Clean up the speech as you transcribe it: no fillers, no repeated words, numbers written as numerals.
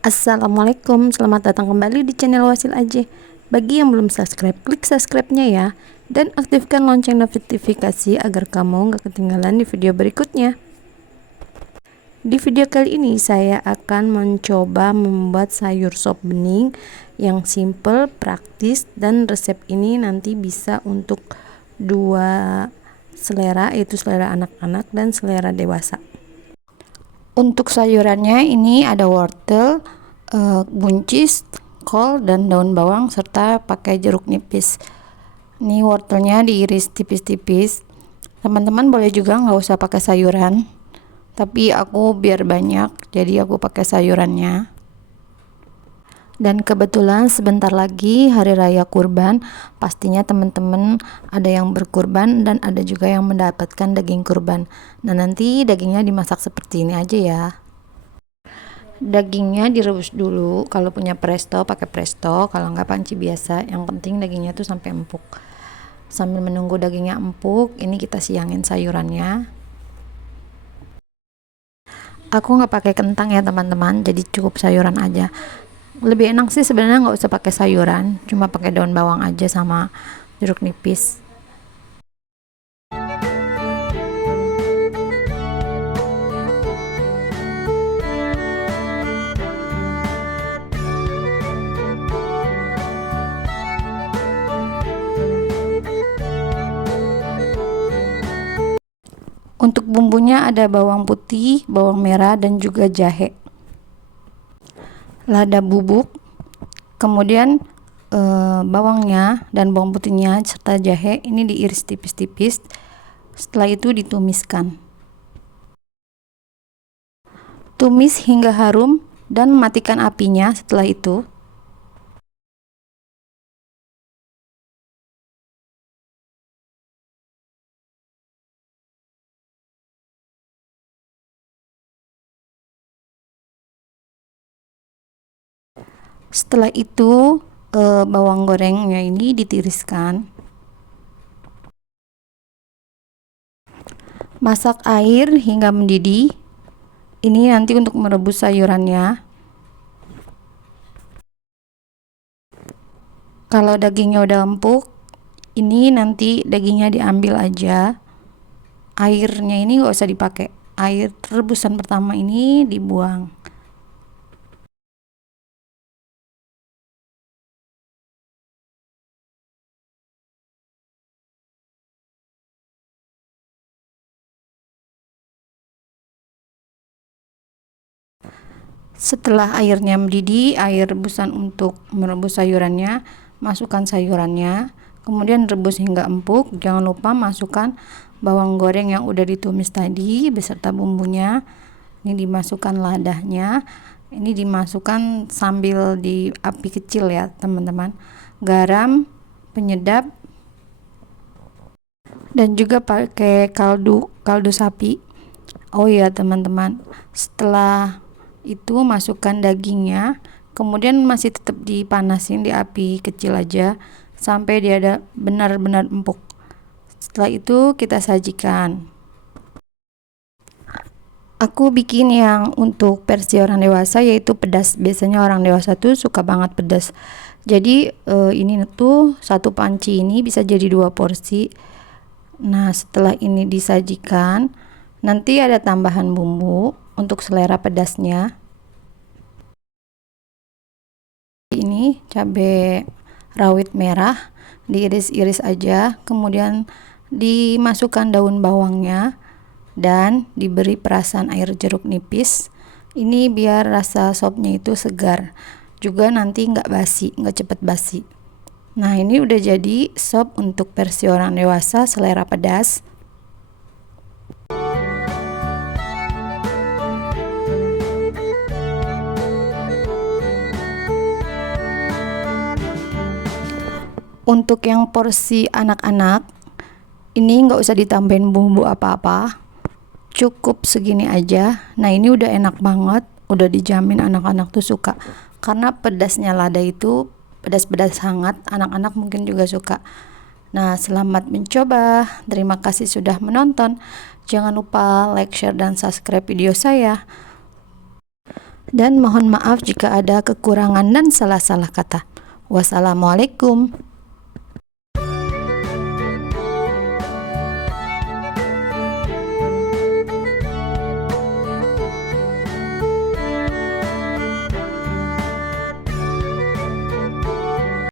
Assalamualaikum, selamat datang kembali di channel Wasil Aja. Bagi yang belum subscribe, klik subscribe-nya ya. Dan aktifkan lonceng notifikasi agar kamu gak ketinggalan di video berikutnya. Di video kali ini saya akan mencoba membuat sayur sop bening yang simple, praktis, dan resep ini nanti bisa untuk dua selera, yaitu selera anak-anak dan selera dewasa. Untuk sayurannya ini ada wortel, buncis, kol, dan daun bawang serta pakai jeruk nipis. Ini wortelnya diiris tipis-tipis. Teman-teman boleh juga nggak usah pakai sayuran, tapi aku biar banyak jadi aku pakai sayurannya. Dan kebetulan sebentar lagi hari raya kurban, pastinya teman-teman ada yang berkurban dan ada juga yang mendapatkan daging kurban. Nah, nanti dagingnya dimasak seperti ini aja ya. Dagingnya direbus dulu, kalau punya presto pakai presto, kalau nggak panci biasa. Yang penting dagingnya tuh sampai empuk. Sambil menunggu dagingnya empuk, ini kita siangin sayurannya. Aku nggak pakai kentang ya teman-teman, jadi cukup sayuran aja. Lebih enak sih sebenarnya nggak usah pakai sayuran, cuma pakai daun bawang aja sama jeruk nipis. Untuk bumbunya ada bawang putih, bawang merah, dan juga jahe. Lada bubuk, kemudian bawangnya dan bawang putihnya serta jahe ini diiris tipis-tipis. Setelah itu ditumiskan. Tumis hingga harum dan matikan apinya setelah itu. Setelah itu bawang gorengnya ini ditiriskan. Masak air hingga mendidih. Ini nanti untuk merebus sayurannya. Kalau dagingnya udah empuk, ini nanti dagingnya diambil aja. Airnya ini nggak usah dipakai. Air rebusan pertama ini dibuang. Setelah airnya mendidih, air rebusan untuk merebus sayurannya, masukkan sayurannya, kemudian rebus hingga empuk. Jangan lupa masukkan bawang goreng yang udah ditumis tadi beserta bumbunya. Ini dimasukkan ladahnya, ini dimasukkan sambil di api kecil ya teman-teman. Garam, penyedap, dan juga pakai kaldu sapi. Oh iya teman-teman, setelah itu masukkan dagingnya, kemudian masih tetap dipanasin di api kecil aja sampai dia ada benar-benar empuk. Setelah itu kita sajikan. Aku bikin yang untuk versi orang dewasa yaitu pedas. Biasanya orang dewasa tuh suka banget pedas. Jadi ini tuh satu panci ini bisa jadi 2 porsi. Nah, setelah ini disajikan, nanti ada tambahan bumbu untuk selera pedasnya. Ini cabai rawit merah diiris-iris aja, kemudian dimasukkan daun bawangnya dan diberi perasan air jeruk nipis. Ini biar rasa sopnya itu segar, juga nanti nggak basi, nggak cepet basi. Nah, ini udah jadi sop untuk versi orang dewasa selera pedas. Untuk yang porsi anak-anak, ini nggak usah ditambahin bumbu apa-apa, cukup segini aja. Nah, ini udah enak banget, udah dijamin anak-anak tuh suka. Karena pedasnya lada itu pedas-pedas hangat, anak-anak mungkin juga suka. Nah, selamat mencoba. Terima kasih sudah menonton. Jangan lupa like, share, dan subscribe video saya. Dan mohon maaf jika ada kekurangan dan salah-salah kata. Wassalamualaikum.